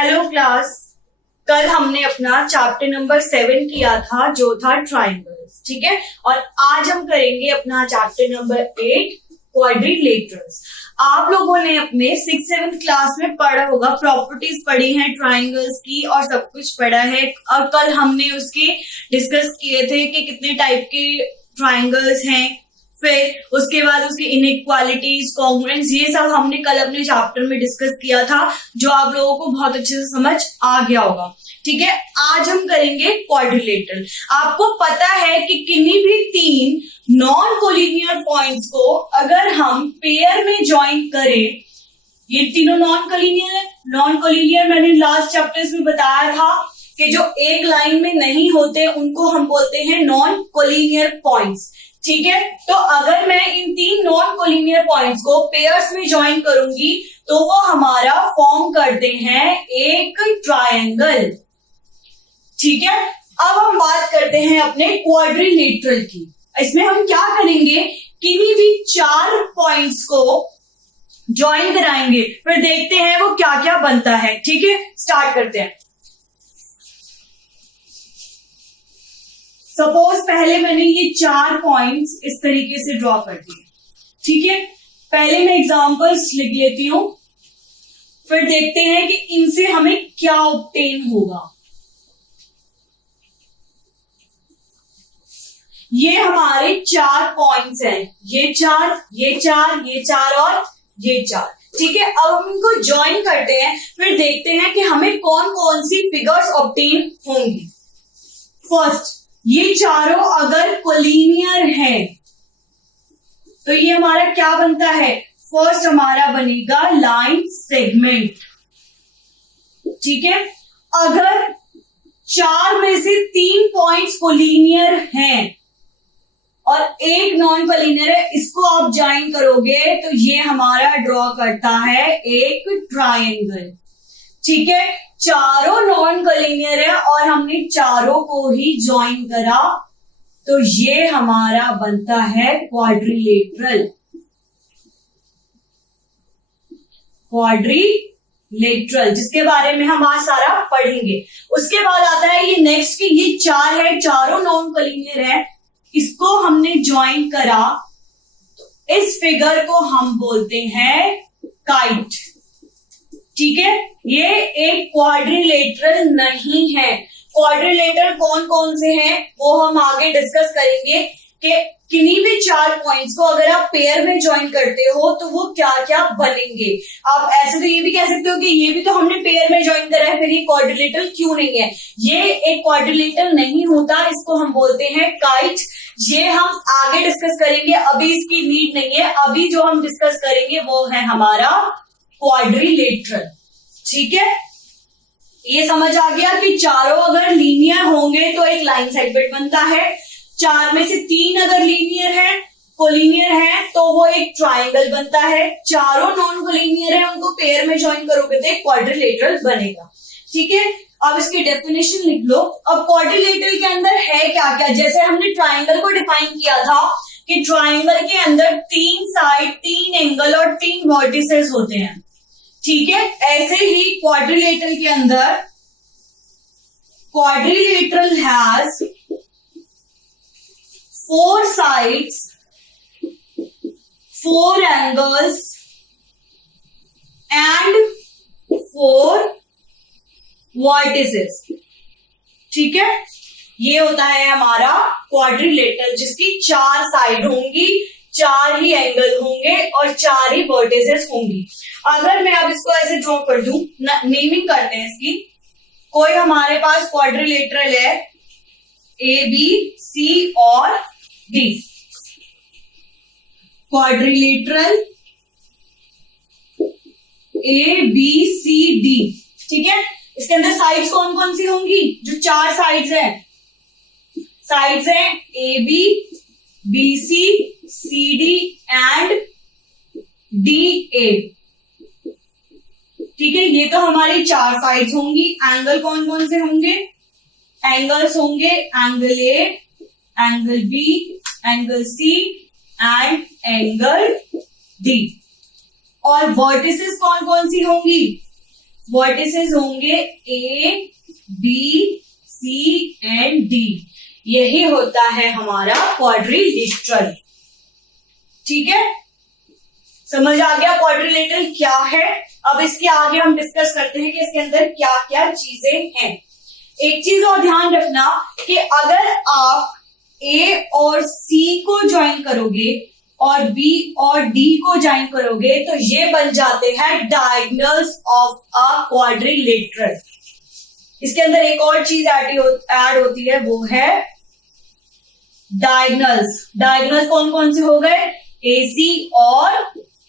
Hello class. कल हमने अपना चैप्टर नंबर 7 किया था जो था ट्राइंगल्स, ठीक है। और आज हम करेंगे अपना चैप्टर नंबर 8 क्वाड्रिलेटरल्स। आप लोगों ने अपने 6-7 क्लास में पढ़ा होगा, प्रॉपर्टीज पढ़ी हैं ट्राइंगल्स की और सब कुछ पढ़ा है। और कल हमने उसके डिस्कस किए थे कि कितने टाइप के ट्राइंगल्स हैं, फिर उसके बाद उसकी इनइक्वालिटीज, कॉन्ग्रुएंस, ये सब हमने कल अपने चैप्टर में डिस्कस किया था, जो आप लोगों को बहुत अच्छे से समझ आ गया होगा, ठीक है। आज हम करेंगे क्वाड्रिलेटरल। आपको पता है कि किन्हीं भी 3 नॉन कोलिनियर पॉइंट्स को अगर हम पेयर में ज्वाइन करें, ये तीनों नॉन कोलिनियर है। नॉन कोलिनियर मैंने लास्ट चैप्टर्स में बताया था कि जो एक लाइन में नहीं होते उनको हम बोलते हैं नॉन कोलिनियर पॉइंट्स, ठीक है। तो अगर मैं इन 3 नॉन कोलिनियर पॉइंट्स को पेयर्स में ज्वाइन करूंगी तो वो हमारा फॉर्म करते हैं एक ट्रायंगल, ठीक है। अब हम बात करते हैं अपने क्वाड्रिलेटरल की। इसमें हम क्या करेंगे, किन्हीं भी 4 पॉइंट्स को ज्वाइन कराएंगे, फिर देखते हैं वो क्या क्या बनता है, ठीक है। स्टार्ट करते हैं। सपोज पहले मैंने ये 4 पॉइंट्स इस तरीके से ड्रॉ कर दिए, ठीक है। पहले मैं एग्जांपल्स लिख लेती हूं, फिर देखते हैं कि इनसे हमें क्या ऑब्टेन होगा। ये हमारे 4 पॉइंट्स हैं, ये 4, ये 4, ये 4 और ये 4, ठीक है। अब हम इनको ज्वाइन करते हैं, फिर देखते हैं कि हमें कौन कौन सी फिगर्स ऑब्टेन होंगी। फर्स्ट, ये चारों अगर कोलिनियर है तो ये हमारा क्या बनता है, फर्स्ट हमारा बनेगा लाइन सेगमेंट, ठीक है। अगर 4 में से 3 पॉइंट्स कोलिनियर हैं और एक नॉन कोलिनियर है, इसको आप ज्वाइन करोगे तो ये हमारा ड्रॉ करता है एक ट्रायंगल, ठीक है। चारों नॉन कोलिनियर है और हमने चारों को ही ज्वाइन करा तो ये हमारा बनता है क्वाड्रिलेटरल। क्वाड्रिलेटरल जिसके बारे में हम आज सारा पढ़ेंगे। उसके बाद आता है ये नेक्स्ट की, ये 4 है, चारों नॉन कोलिनियर है, इसको हमने ज्वाइन करा तो इस फिगर को हम बोलते हैं काइट, ठीक है। ये एक क्वाड्रिलेटरल नहीं है। क्वाड्रिलेटरल कौन कौन से हैं वो हम आगे डिस्कस करेंगे कि किन्हीं भी 4 पॉइंट्स को अगर आप पेयर में ज्वाइन करते हो तो वो क्या क्या बनेंगे। आप ऐसे तो ये भी कह सकते हो कि ये भी तो हमने पेयर में ज्वाइन करा है, फिर ये क्वाड्रिलेटरल क्यों नहीं है। ये एक क्वाड्रिलेटरल नहीं होता, इसको हम बोलते हैं काइट। ये हम आगे डिस्कस करेंगे, अभी इसकी नीड नहीं है। अभी जो हम डिस्कस करेंगे वो है हमारा क्वाड्रिलेटरल, ठीक है। ये समझ आ गया कि चारों अगर लीनियर होंगे तो एक लाइन सेगमेंट बनता है, 4 में से 3 अगर लीनियर है, कोलिनियर है, तो वो एक ट्रायंगल बनता है। चारों नॉन कोलिनियर है, उनको पेयर में ज्वाइन करोगे तो एक क्वाड्रिलेटरल बनेगा, ठीक है। अब इसकी डेफिनेशन लिख लो। अब क्वाड्रिलेटरल के अंदर है क्या क्या, जैसे हमने ट्रायंगल को डिफाइन किया था कि ट्रायंगल के अंदर 3 साइड, 3 एंगल और 3 वर्टिसेस होते हैं, ठीक है। ऐसे ही क्वाड्रिलेटरल के अंदर quadrilateral has 4 sides, 4 angles and 4 vertices, ठीक है। ये होता है हमारा क्वाड्रिलेटरल जिसकी 4 साइड होंगी, 4 ही एंगल होंगे और 4 ही वर्टिसेस होंगी। अगर मैं अब इसको ऐसे ड्रॉ कर दूं, नेमिंग करते हैं इसकी। कोई हमारे पास क्वाड्रिलेटरल है ए, बी, सी और D. Quadrilateral A, B, C, D, ठीक है। इसके अंदर साइड्स कौन कौन सी होंगी, जो 4 साइड्स हैं, साइड्स हैं A, B, B, C, D and D, A, ठीक है। ये तो हमारी 4 साइड्स होंगी। एंगल कौन कौन से होंगे, एंगल्स होंगे angle A, angle B, angle C and angle D. और वर्टिसेस कौन कौन सी होंगी, वर्टिसेस होंगे A B C and D. यही होता है हमारा क्वाड्रिलेटरल। ठीक है, समझ आ गया क्वाड्रिलेटरल क्या है। अब इसके आगे हम डिस्कस करते हैं कि इसके अंदर क्या क्या चीजें हैं। एक चीज और ध्यान रखना कि अगर आप ए और सी को ज्वाइन करोगे और बी और डी को ज्वाइन करोगे तो ये बन जाते हैं डायगोनल्स ऑफ अ क्वाड्रिलेटरल। इसके अंदर एक और चीज ऐड होती है, वो है डायगोनल्स। डायगोनल कौन कौन से हो गए? ए सी और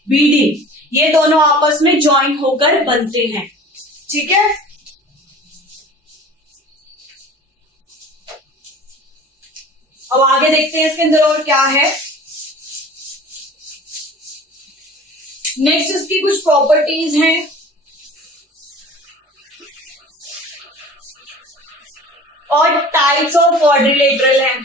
बी डी, ये दोनों आपस में ज्वाइन होकर बनते हैं। ठीक है, अब आगे देखते हैं इसके अंदर और क्या है। नेक्स्ट इसकी कुछ प्रॉपर्टीज हैं। और टाइप्स ऑफ क्वाड्रिलेटरल हैं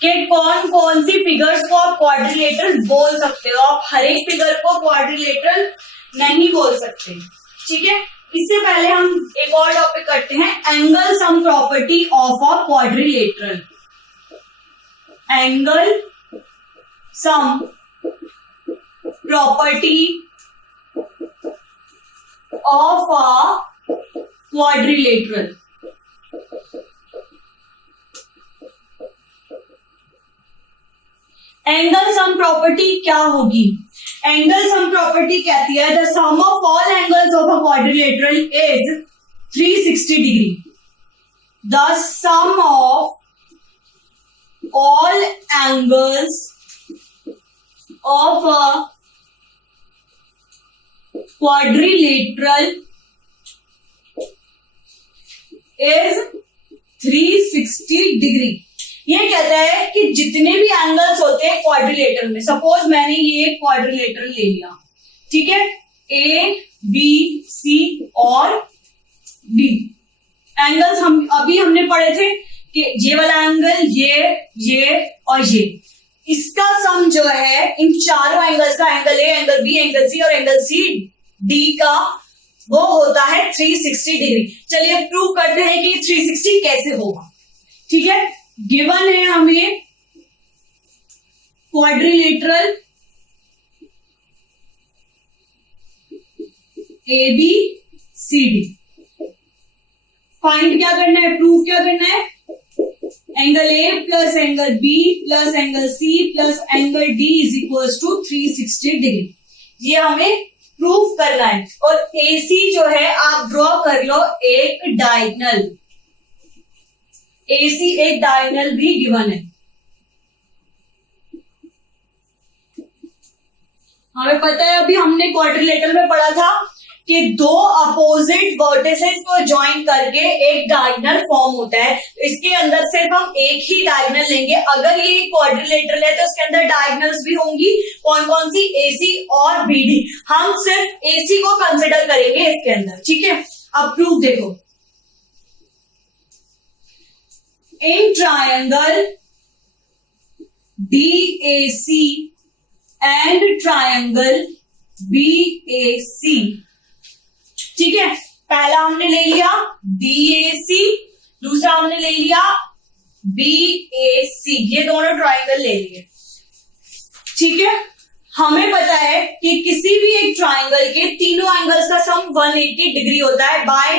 कि कौन कौन सी फिगर्स को आप क्वाड्रिलेटरल बोल सकते हो। आप हर एक फिगर को क्वाड्रिलेटरल नहीं बोल सकते। ठीक है, इससे पहले हम एक और टॉपिक करते हैं, angle sum property of a quadrilateral. Angle sum property of a quadrilateral. Angle sum property क्या होगी? एंगल सम प्रॉपर्टी कहती है the sum of all angles of a quadrilateral is 360 degree. The sum of all angles of a quadrilateral is 360 degree. ये कहता है कि जितने भी एंगल्स होते हैं क्वाड्रिलेटरल में, सपोज मैंने ये क्वाड्रिलेटरल ले लिया, ठीक है, ए बी सी और डी एंगल्स हम अभी हमने पढ़े थे कि ये वाला एंगल, ये और ये, इसका सम जो है इन चारों एंगल्स का, angle A, angle B, angle C और एंगल सी डी का, वो होता है 360 डिग्री। चलिए प्रूव करते हैं कि 360 कैसे होगा। ठीक है, गिवन है हमें quadrilateral A B C D. Find क्या करना है, प्रूव क्या करना है? Angle A plus angle B plus angle C plus angle D is equal to 360 degree. ये हमें प्रूव करना है। और AC जो है आप ड्रॉ कर लो एक डायगोनल। AC एक डायगोनल भी गिवन है। हमें पता है, अभी हमने क्वाड्रिलेटरल में पढ़ा था कि दो अपोजिट वर्टिसेस को ज्वाइन करके एक डायगोनल फॉर्म होता है। इसके अंदर सिर्फ हम एक ही डायगोनल लेंगे। अगर ये क्वाड्रिलेटरल है तो इसके अंदर डायगोनल्स भी होंगी। कौन कौन सी? AC और BD। हम सिर्फ AC को कंसिडर करेंगे इसके अंदर। ठीक है, अब प्रूफ देखो। In triangle DAC and triangle BAC, ठीक है, पहला हमने ले लिया DAC, दूसरा हमने ले लिया BAC, ये दोनों ट्रायंगल ले लिए। ठीक है, हमें पता है कि किसी भी एक ट्रायंगल के तीनों एंगल्स का सम 180 डिग्री होता है by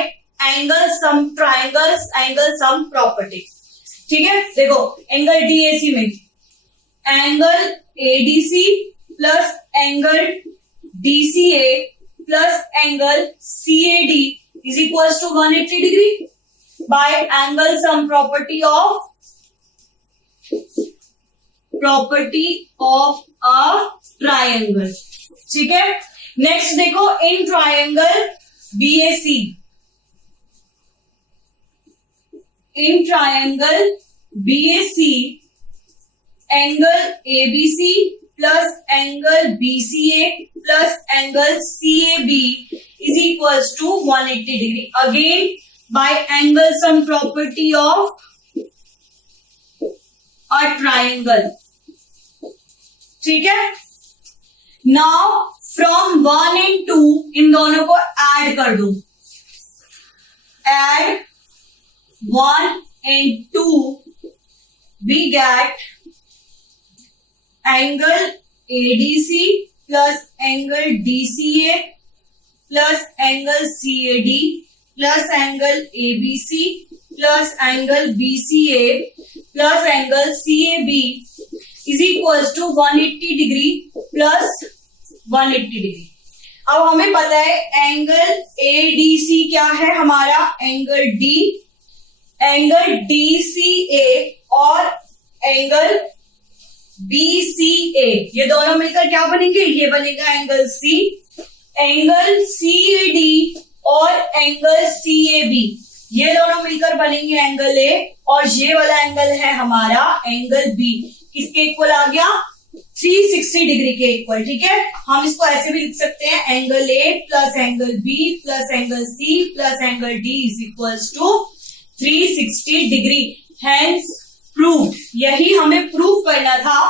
angle sum triangles angle sum property. ठीक है, देखो एंगल DAC में angle ADC plus angle DCA plus angle CAD is equal to 180 degree by angle sum property of a triangle. ठीक है, नेक्स्ट देखो in triangle BAC, in triangle BAC angle ABC plus angle BCA plus angle CAB is equal to 180 degree again by angle sum property of a triangle. ठीक है, now from 1 and 2 इन दोनों को add कर दो। add 1 and 2, we get angle ADC plus angle DCA plus angle CAD plus angle ABC plus angle BCA plus angle CAB is equals to 180 degree plus 180 degree. अब हमें पता है angle ADC क्या है हमारा, एंगल D, एंगल DCA और angle BCA, ये दोनों मिलकर क्या बनेंगे, ये बनेगा एंगल C, एंगल CAD और एंगल CAB, ये दोनों मिलकर बनेंगे एंगल A, और ये वाला एंगल है हमारा एंगल B, किसके इक्वल आ गया, 360 डिग्री के इक्वल। ठीक है, हम इसको ऐसे भी लिख सकते हैं, angle A plus angle B plus angle C plus angle D is equals to 360 degree. Hence prove, यही हमें प्रूव करना था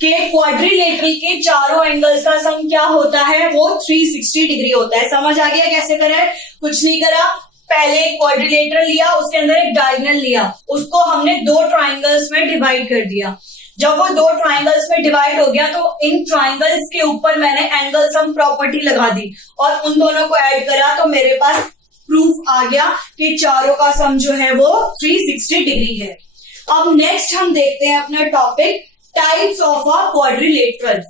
कि क्वाड्रिलेटरल के चारों एंगल्स का सम क्या होता है, वो 360 डिग्री होता है। समझ आ गया कैसे करें, कुछ नहीं करा, पहले एक क्वाड्रिलेटरल लिया, उसके अंदर एक डायगोनल लिया, उसको हमने दो ट्राइंगल्स में डिवाइड कर दिया। जब वो दो ट्राइंगल्स में डिवाइड हो गया तो इन ट्राइंगल्स के ऊपर मैंने एंगल सम प्रॉपर्टी लगा दी और उन दोनों को ऐड करा, तो मेरे पास प्रूफ आ गया कि चारों का सम जो है वो 360 डिग्री है। अब नेक्स्ट हम देखते हैं अपना topic, types of a quadrilateral.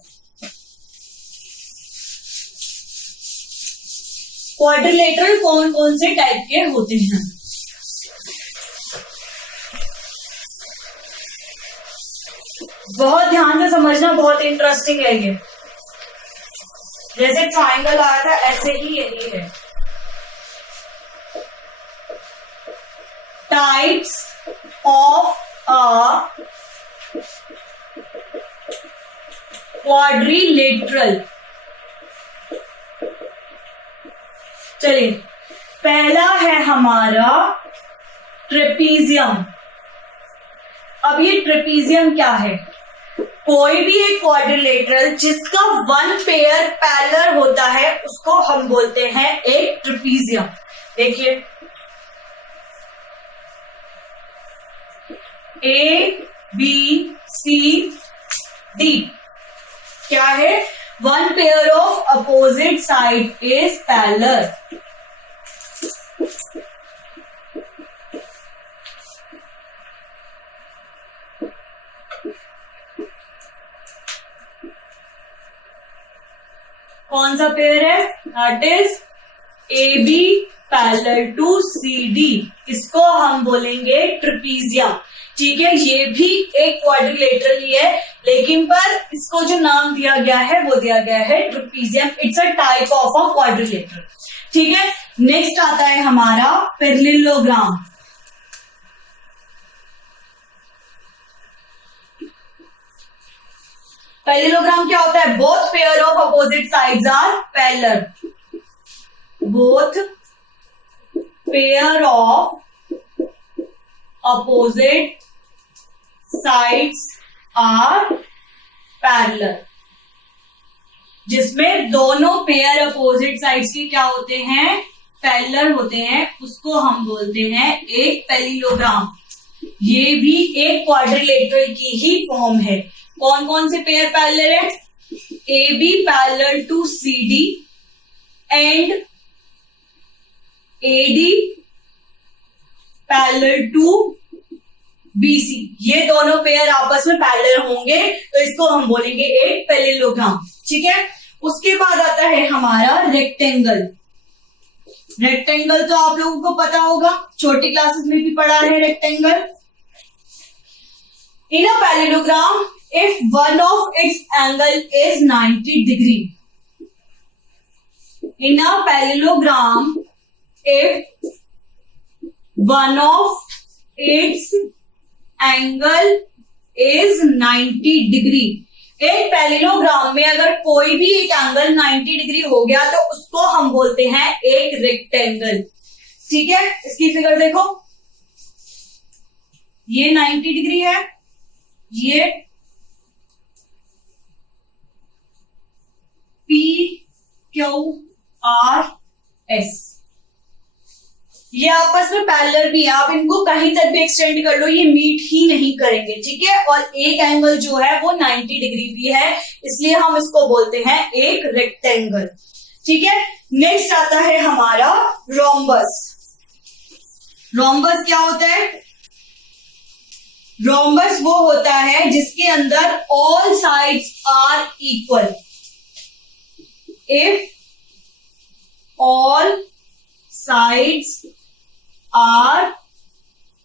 Quadrilateral कौन कौन से टाइप के होते हैं। बहुत ध्यान से समझना, बहुत इंटरेस्टिंग है ये। जैसे ट्राइंगल आया था ऐसे ही यही है। Types of a quadrilateral. चलिए, पहला है हमारा ट्रेपीजियम। अब ये ट्रेपीजियम क्या है, कोई भी एक क्वाड्रिलेटरल जिसका वन पेयर पैरेलल होता है उसको हम बोलते हैं एक ट्रेपीजियम। देखिए, ABCD क्या है, one pair of opposite side is parallel. कौन सा पेयर है, that is AB parallel to CD, इसको हम बोलेंगे ट्रेपीजियम। ठीक है, ये भी एक क्वाड्रिलेटरल ही है, लेकिन पर इसको जो नाम दिया गया है वो दिया गया है trapezium. It's a type of a quadrilateral. ठीक है, नेक्स्ट आता है हमारा पैरेललोग्राम। पैरेललोग्राम क्या होता है, both pair of opposite sides are parallel. Both pair of opposite sides are parallel, जिसमें दोनों पेयर अपोजिट साइड्स के क्या होते हैं, पैरेलल होते हैं, उसको हम बोलते हैं एक पैरेललोग्राम। ये भी एक क्वाड्रिलेटरल की ही फॉर्म है। कौन कौन से पेयर पैरेलल है, AB parallel to CD and AD parallel to BC, ये दोनों पेयर आपस में पैरेलल होंगे तो इसको हम बोलेंगे एक पैरेललोग्राम। ठीक है, उसके बाद आता है हमारा रेक्टेंगल। रेक्टेंगल तो आप लोगों को पता होगा, छोटी क्लासेस में भी पढ़ा है rectangle. In a parallelogram if one of its angle is 90 degree, in a parallelogram if one of its angle is 90 degree, एक पैरेललोग्राम में अगर कोई भी एक एंगल 90 डिग्री हो गया तो उसको हम बोलते हैं एक रेक्टेंगल। ठीक है, इसकी फिगर देखो, ये 90 डिग्री है, ये PQRS, ये आपस में पैरेलल भी है, आप इनको कहीं तक भी एक्सटेंड कर लो, ये मीट ही नहीं करेंगे, ठीक है। और एक एंगल जो है वो 90 डिग्री भी है, इसलिए हम इसको बोलते हैं एक रेक्टेंगल, ठीक है। नेक्स्ट आता है हमारा रोम्बस। रोम्बस क्या होता है? रोम्बस वो होता है जिसके अंदर all sides are equal. If all sides are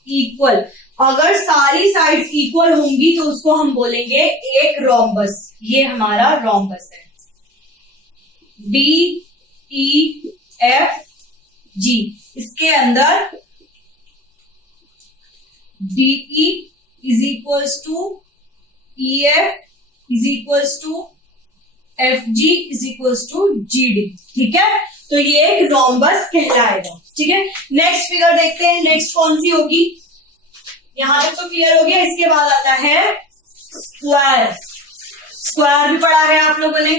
equal, अगर सारी साइड्स इक्वल होंगी तो उसको हम बोलेंगे एक रोम्बस। ये हमारा रोम्बस है। DEFG, इसके अंदर DE is equals to EF is equals to FG is equals to GD, ठीक है। तो ये एक रोम्बस कहलाएगा, ठीक है। नेक्स्ट फिगर देखते हैं, नेक्स्ट कौन सी होगी? यहां तक तो क्लियर हो गया। इसके बाद आता है स्क्वायर। स्क्वायर भी पढ़ा है आप लोगों ने।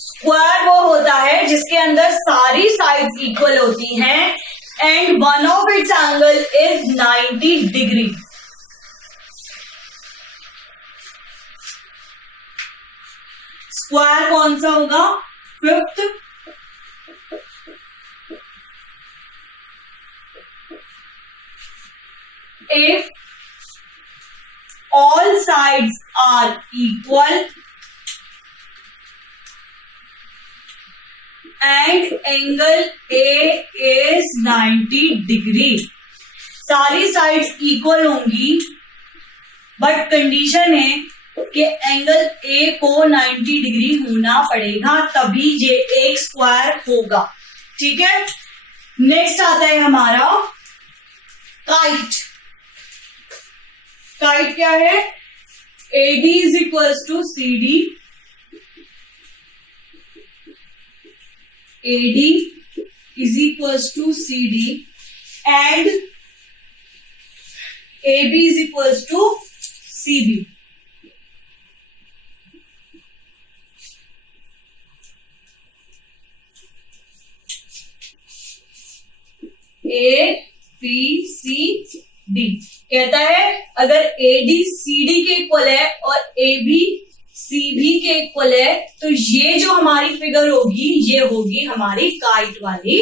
स्क्वायर वो होता है जिसके अंदर सारी साइड्स इक्वल होती हैं and one of its angle is 90 degree. Square कौन सा होगा? Fifth. If all sides are equal and angle A is 90 degree, सारी साइड्स इक्वल होंगी बट कंडीशन है कि एंगल ए को 90 डिग्री होना पड़ेगा, तभी ये एक स्क्वायर होगा, ठीक है। नेक्स्ट आता है हमारा काइट। काइट क्या है? AD is equals to CD, AD is equals to CD and AB is equals to CB। ABCD कहता है अगर AD CD के इक्वल है और AB CB के इक्वल है तो ये जो हमारी फिगर होगी ये होगी हमारी काइट वाली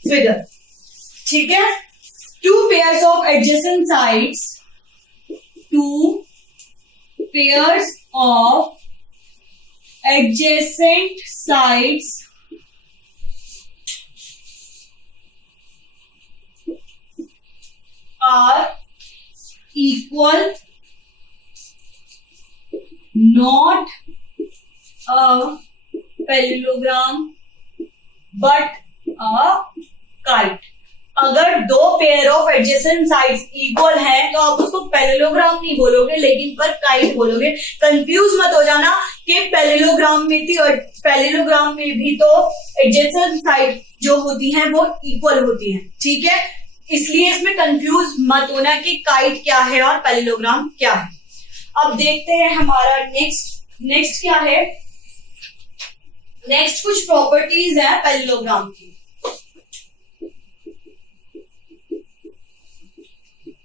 फिगर, ठीक है। Two pairs of adjacent sides, two pairs of adjacent sides are equal, not a parallelogram but a kite। अगर दो pair of adjacent sides equal हैं तो आप उसको पैरेललोग्राम नहीं बोलोगे लेकिन पर काइट बोलोगे। कंफ्यूज मत हो जाना कि पैरेललोग्राम में थी और पैरेललोग्राम में भी तो एडजेसेंट साइड जो होती हैं वो इक्वल होती हैं, ठीक है। इसलिए इसमें कंफ्यूज मत होना कि काइट क्या है और पैरेललोग्राम क्या है। अब देखते हैं हमारा नेक्स्ट क्या है। नेक्स्ट कुछ प्रॉपर्टीज है पैरेललोग्राम की।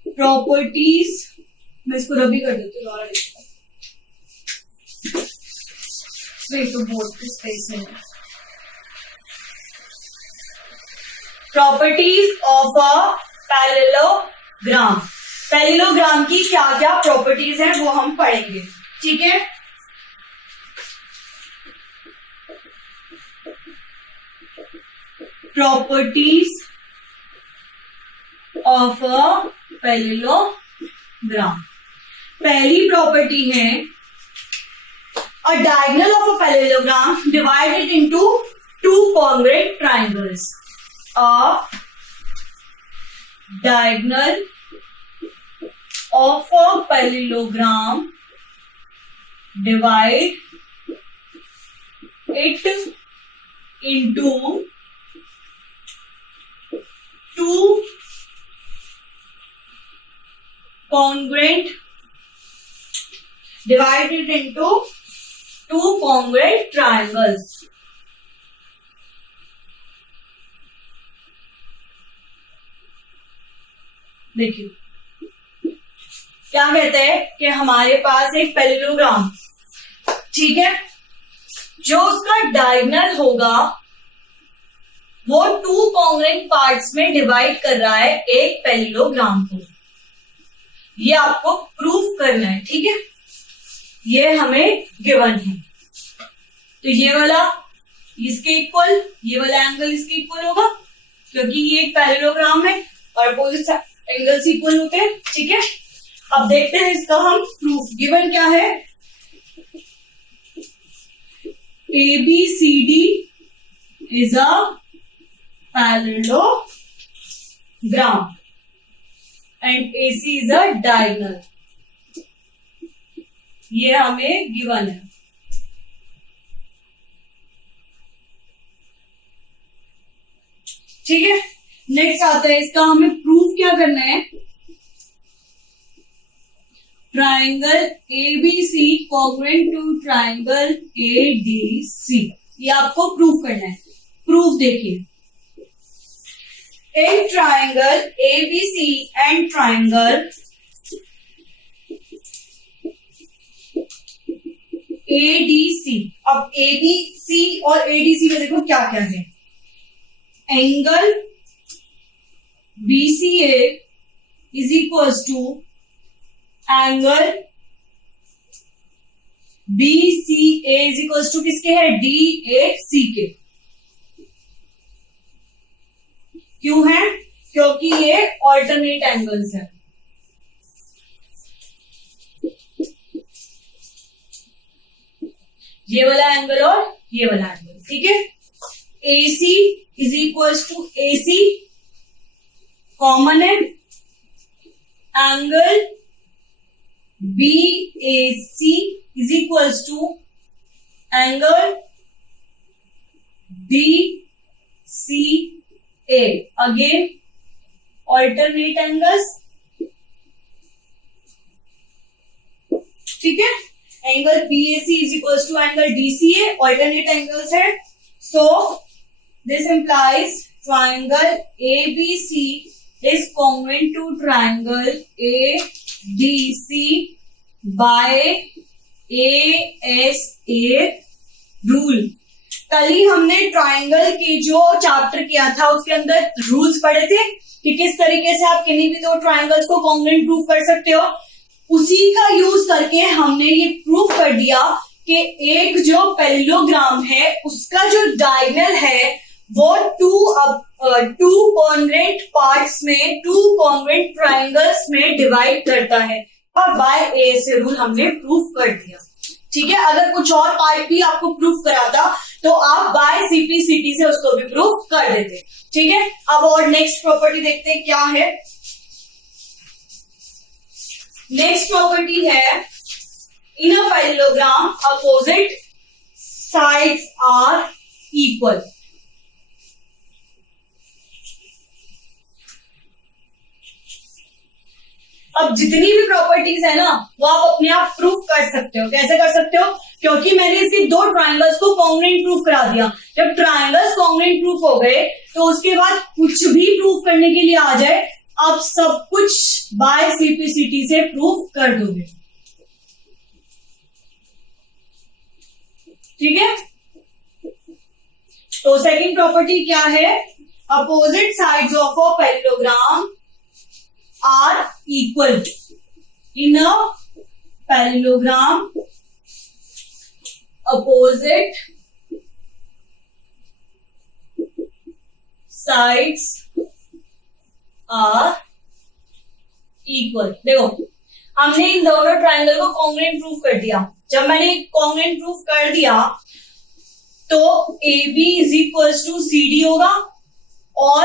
प्रॉपर्टीज मैं इसको रबी कर देती हूँ, तो बोर्ड पे स्पेस है। Properties of a parallelogram. Parallelogram की क्या क्या प्रॉपर्टीज हैं वो हम पढ़ेंगे, ठीक है। Properties of a parallelogram. पहली प्रॉपर्टी है अ diagonal of a parallelogram divided into two congruent triangles. A diagonal of a parallelogram divide it into two congruent triangles। देखिए क्या कहते हैं कि हमारे पास एक पैरेललोग्राम, ठीक है, जो उसका डायगोनल होगा वो 2 कॉन्ग्रुएंट पार्ट्स में डिवाइड कर रहा है एक पैरेललोग्राम को। ये आपको प्रूफ करना है, ठीक है, ये हमें गिवन है। तो ये वाला इसके इक्वल, ये वाला एंगल इसके इक्वल होगा क्योंकि ये एक पैरेललोग्राम है और अपोजिट एंगल्स इक्वल होते हैं, ठीक है। अब देखते हैं इसका हम प्रूफ। गिवन क्या है, ABCD is a parallelogram and AC is a diagonal, ये हमें गिवन है। ठीक है, नेक्स्ट आता है इसका हमें प्रूफ क्या करना है। Triangle ABC congruent to triangle ADC, ये आपको प्रूफ करना है। प्रूफ देखिए, in triangle ABC and triangle ADC। अब ABC और ADC में देखो क्या क्या है। Angle BCA is equals to angle BCA is equals to किसके है, DAC के। क्यों है, क्योंकि ये ऑल्टरनेट एंगल्स है। ये वाला एंगल और ये वाला एंगल, ठीक है। AC is equals to AC, common है। Angle BAC is equals to angle DCA, again alternate angles, ठीक है। Angle BAC is equals to angle DCA, alternate angles है। So this implies triangle ABC is congruent to triangle ADC by ASA rule। कल ही हमने triangle के जो chapter किया था उसके अंदर रूल्स पढ़े थे कि किस तरीके से आप किन्हीं भी 2 ट्राइंगल्स को कॉन्ग्रुएंट प्रूव कर सकते हो। उसी का यूज करके हमने ये प्रूव कर दिया कि एक जो पैरेललोग्राम है उसका जो डायगोनल है वो 2 कॉन्ग्रुएंट पार्ट्स में, 2 कॉन्ग्रुएंट ट्राइंगल्स में डिवाइड करता है। और बाय ASA रूल हमने प्रूफ कर दिया, ठीक है। अगर कुछ और पार्ट भी आपको प्रूफ कराता तो आप बाय CPCT से उसको भी प्रूफ कर देते, ठीक है। अब और नेक्स्ट प्रॉपर्टी देखते हैं क्या है। नेक्स्ट प्रॉपर्टी है, in a parallelogram opposite sides are equal. अब जितनी भी प्रॉपर्टीज है ना वो आप अपने आप प्रूफ कर सकते हो। कैसे कर सकते हो, क्योंकि मैंने इसके 2 ट्राइंगल्स को कॉन्ग्रुएंट प्रूफ करा दिया। जब ट्राइंगल्स कॉन्ग्रुएंट प्रूफ हो गए तो उसके बाद कुछ भी प्रूफ करने के लिए आ जाए, आप सब कुछ बाय CPCT से प्रूफ कर दोगे, ठीक है। तो सेकंड प्रॉपर्टी क्या है, opposite sides of a parallelogram are equal. In a parallelogram opposite sides are equal. देखो हमने इन दोनों ट्राइंगल को कॉन्ग्रुएंट प्रूफ कर दिया। जब मैंने कॉन्ग्रुएंट प्रूफ कर दिया तो AB is equals to CD होगा और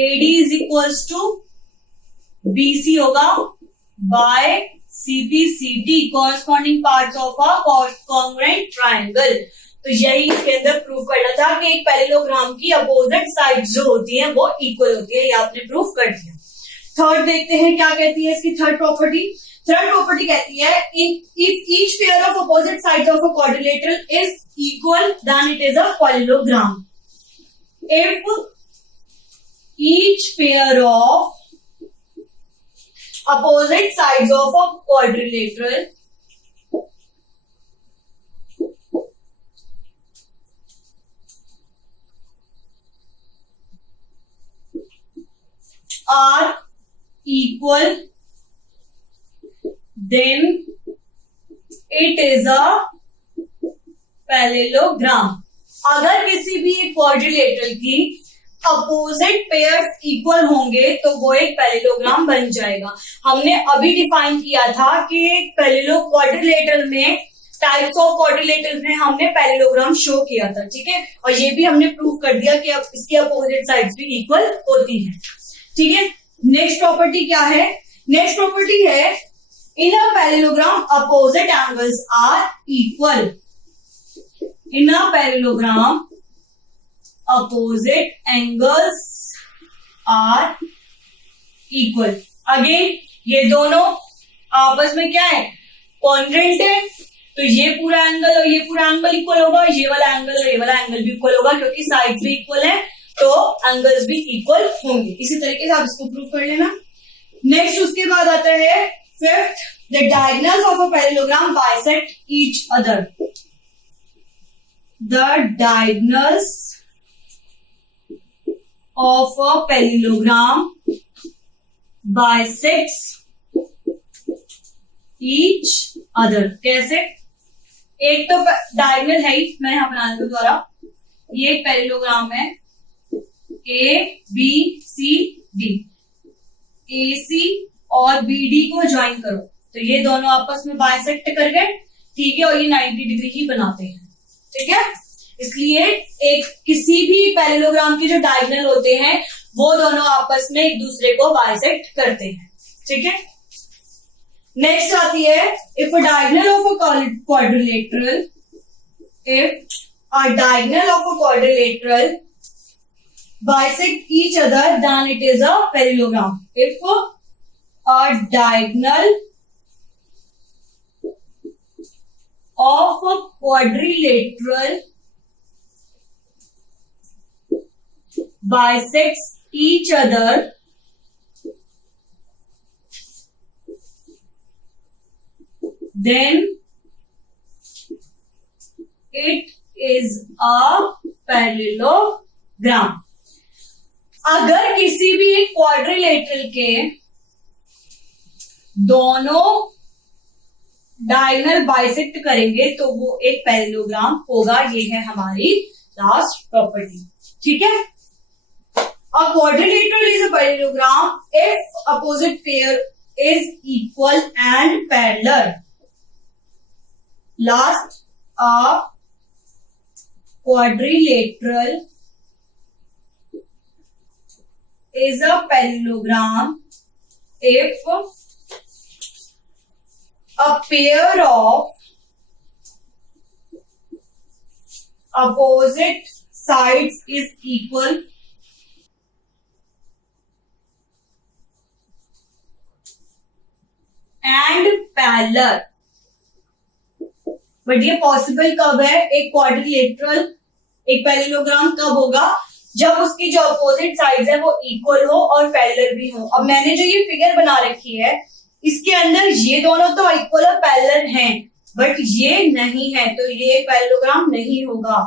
AD is equals to BC होगा by CPCT, corresponding parts of a congruent triangle. तो यही इसके अंदर प्रूफ करना था कि एक पैरेललोग्राम की अपोजिट साइड्स जो होती हैं वो इक्वल होती है। ये आपने प्रूफ कर दिया। थर्ड देखते हैं क्या कहती है इसकी थर्ड प्रॉपर्टी। थर्ड प्रॉपर्टी कहती है, if each pair of opposite sides of a quadrilateral is equal then it is a parallelogram. If each pair of opposite sides of a quadrilateral are equal, then it is a parallelogram. अगर किसी भी एक quadrilateral की opposite pairs equal होंगे तो वो एक parallelogram बन जाएगा। हमने अभी डिफाइन किया था कि क्वाड्रिलेटरल में टाइप्स ऑफ क्वाड्रिलेटरल में हमने पैरेललोग्राम शो किया था, ठीक है, और ये भी हमने प्रूव कर दिया कि अब इसकी अपोजिट साइड्स भी इक्वल होती हैं, ठीक है। नेक्स्ट प्रॉपर्टी क्या है? नेक्स्ट प्रॉपर्टी है in a parallelogram opposite angles are equal. In a parallelogram opposite angles are equal। Again ये दोनों आपस में क्या है? कॉन्ग्रुएंट है, तो ये पूरा एंगल और ये पूरा एंगल इक्वल होगा, ये वाला एंगल और ये वाला एंगल भी इक्वल होगा, क्योंकि साइड्स भी इक्वल है तो एंगल्स भी इक्वल होंगे। इसी तरीके से आप इसको प्रूव कर लेना। नेक्स्ट उसके बाद आता है fifth, the diagonals of a parallelogram bisect each other. The diagonals of a parallelogram bisects each other। कैसे? एक तो डायगोनल है ही, मैं यहां बना दूं द्वारा, ये एक पैरेललोग्राम है ए बी सी डी, ए सी और बी डी को ज्वाइन करो तो ये दोनों आपस में बाइसेक्ट कर गए, ठीक है, और ये 90 डिग्री ही बनाते हैं, ठीक है। इसलिए एक किसी भी पैरेललोग्राम के जो डायगोनल होते हैं वो दोनों आपस में एक दूसरे को बाइसेक्ट करते हैं, ठीक है। नेक्स्ट आती है if a diagonal of a quadrilateral, if a diagonal of a quadrilateral bisect each other than it is a parallelogram. If a diagonal of a quadrilateral bisects each other then it is a parallelogram। अगर किसी भी एक quadrilateral के दोनों diagonal bisect करेंगे तो वो एक पैरेललोग्राम होगा। ये है हमारी लास्ट प्रॉपर्टी, ठीक है। A quadrilateral is a parallelogram if opposite pair is equal and parallel। Last, a quadrilateral is a parallelogram if a pair of opposite sides is equal and parallel. But ये possible कब है? एक quadrilateral एक parallelogram कब होगा? जब उसकी जो अपोजिट साइड्स है वो इक्वल हो और पैरेलल भी हो। अब मैंने जो ये फिगर बना रखी है इसके अंदर ये दोनों तो इक्वल और पैरेलल हैं, बट ये नहीं है, तो ये पैरेललोग्राम नहीं होगा,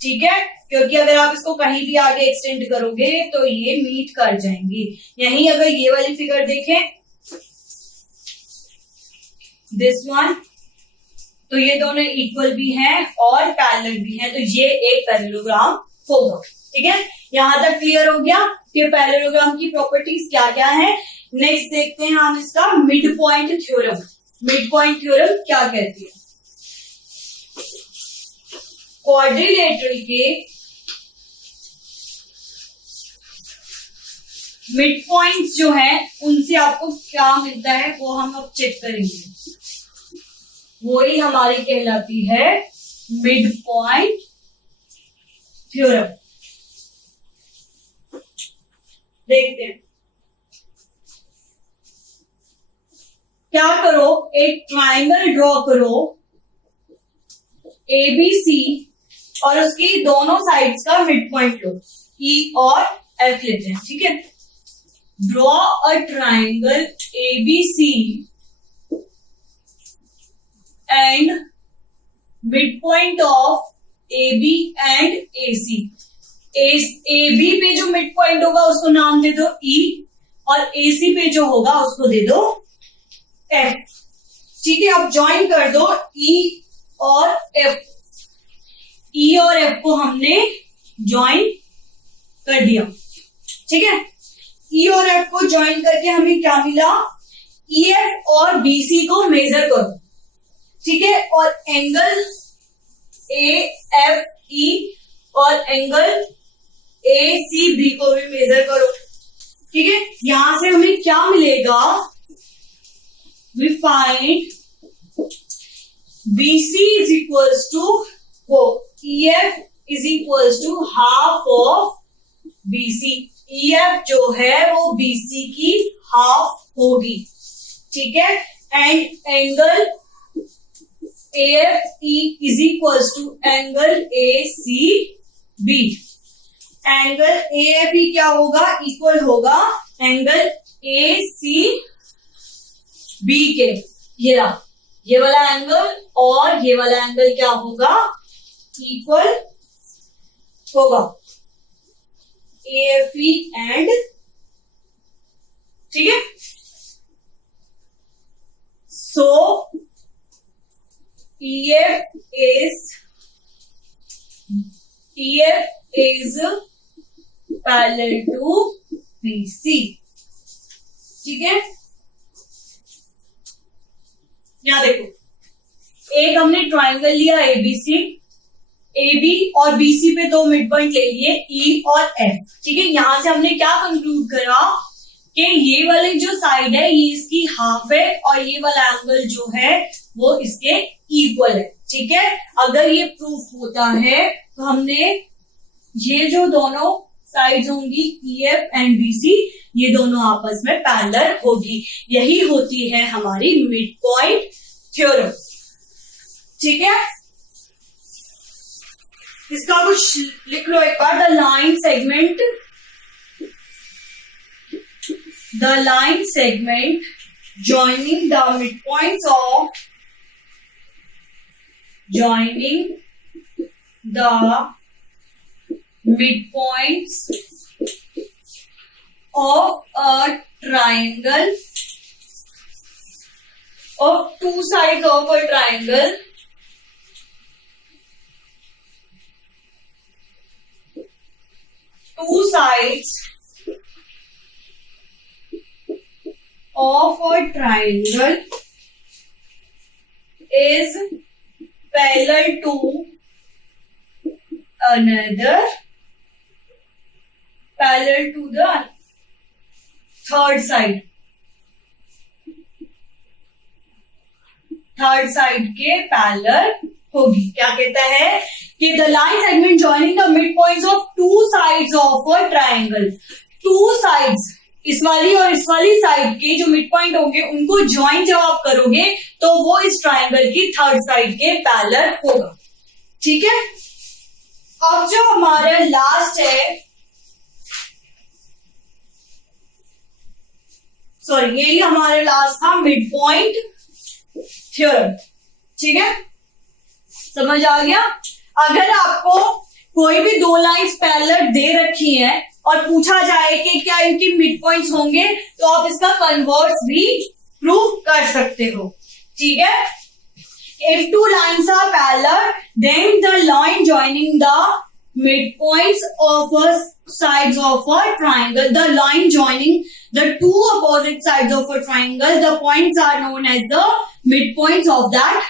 ठीक है, क्योंकि अगर आप इसको कहीं भी आगे एक्सटेंड करोगे तो ये मीट कर जाएंगी। यहीं अगर ये वाली फिगर देखें दिस वन, तो ये दोनों इक्वल भी हैं और पैरेलल भी हैं, तो ये एक पैरेललोग्राम होगा, ठीक है। यहां तक क्लियर हो गया कि पैरेललोग्राम की प्रॉपर्टीज क्या क्या है। नेक्स्ट देखते हैं हम इसका mid point theorem. Mid point theorem क्या कहती है? क्वाड्रिलेटरल के मिड पॉइंट्स जो है उनसे आपको क्या मिलता है वो हम अब चेक करेंगे। वही हमारी कहलाती है मिड पॉइंट थ्योरम। देखते हैं क्या करो, एक ट्राइंगल ड्रॉ करो ABC और उसकी दोनों साइड्स का मिड पॉइंट लो, E और F लेते हैं, ठीक है। Draw a triangle ABC and mid point of AB and AC। AB पे जो मिड पॉइंट होगा उसको नाम दे दो E, और AC पे जो होगा उसको दे दो F। ठीक है, अब ज्वाइन कर दो E और F। E और F को हमने ज्वाइन कर दिया। ठीक है, E और F को ज्वाइन करके हमें क्या मिला, EF और BC को मेजर करो। ठीक है, और एंगल AFE और एंगल ACB को भी मेजर करो। ठीक है, यहां से हमें क्या मिलेगा, we find BC is equals to वो EF is equals to half of BC। EF जो है वो BC की हाफ होगी। ठीक है, and angle AFE is equals to angle ACB। Angle AFE क्या होगा, इक्वल होगा एंगल ACB के। ये वाला एंगल और ये वाला एंगल क्या होगा, इक्वल होगा AFE एंड। ठीक है, सो EF is parallel to BC। ठीक है, यहां देखो, एक हमने ट्राइंगल लिया ABC, AB और BC पे दो मिड पॉइंट ले लिए E और F। ठीक है, यहां से हमने क्या कंक्लूड करा कि ये वाली जो साइड है ये इसकी हाफ है और ये वाला एंगल जो है वो इसके इक्वल है। ठीक है, अगर ये प्रूफ होता है तो हमने ये जो दोनों साइड्स होंगी EF एंड BC, ये दोनों आपस में पैरेलल होगी। यही होती है हमारी मिड पॉइंट थ्योरम। ठीक है, इसका कुछ लिख लो एक बार। The line segment joining the midpoints of a triangle of two sides of a triangle is parallel to another, parallel to the third side के पैरेलल होगी। क्या कहता है कि the line segment joining the mid points of two sides of a triangle. Two sides, इस वाली और इस वाली साइड के जो मिड पॉइंट होंगे उनको ज्वाइन जब आप करोगे तो वो इस ट्राइंगल की थर्ड साइड के पैरेलल होगा। ठीक है, अब जो हमारा लास्ट है, सॉरी यही हमारा लास्ट था मिड पॉइंट थ्योरम। ठीक है, समझ आ गया। अगर आपको कोई भी दो लाइंस पैरेलल दे रखी हैं और पूछा जाए कि क्या इनकी मिड पॉइंट्स होंगे तो आप इसका कन्वर्स भी प्रूव कर सकते हो। ठीक है, if two lines are parallel then the line joining the midpoints of a sides of a triangle, the line joining the two opposite sides of a triangle, the points are known as the midpoints of that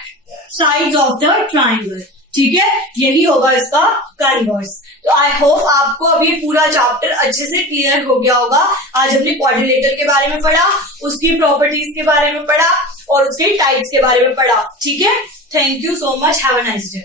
sides of the triangle। ठीक है, यही होगा इसका converse. तो I hope आपको अब ये पूरा चैप्टर अच्छे से क्लियर हो गया होगा। आज हमने क्वाड्रिलेटरल के बारे में पढ़ा, उसकी प्रॉपर्टीज के बारे में पढ़ा और उसके टाइप्स के बारे में पढ़ा। ठीक है, thank you so much, have a nice day.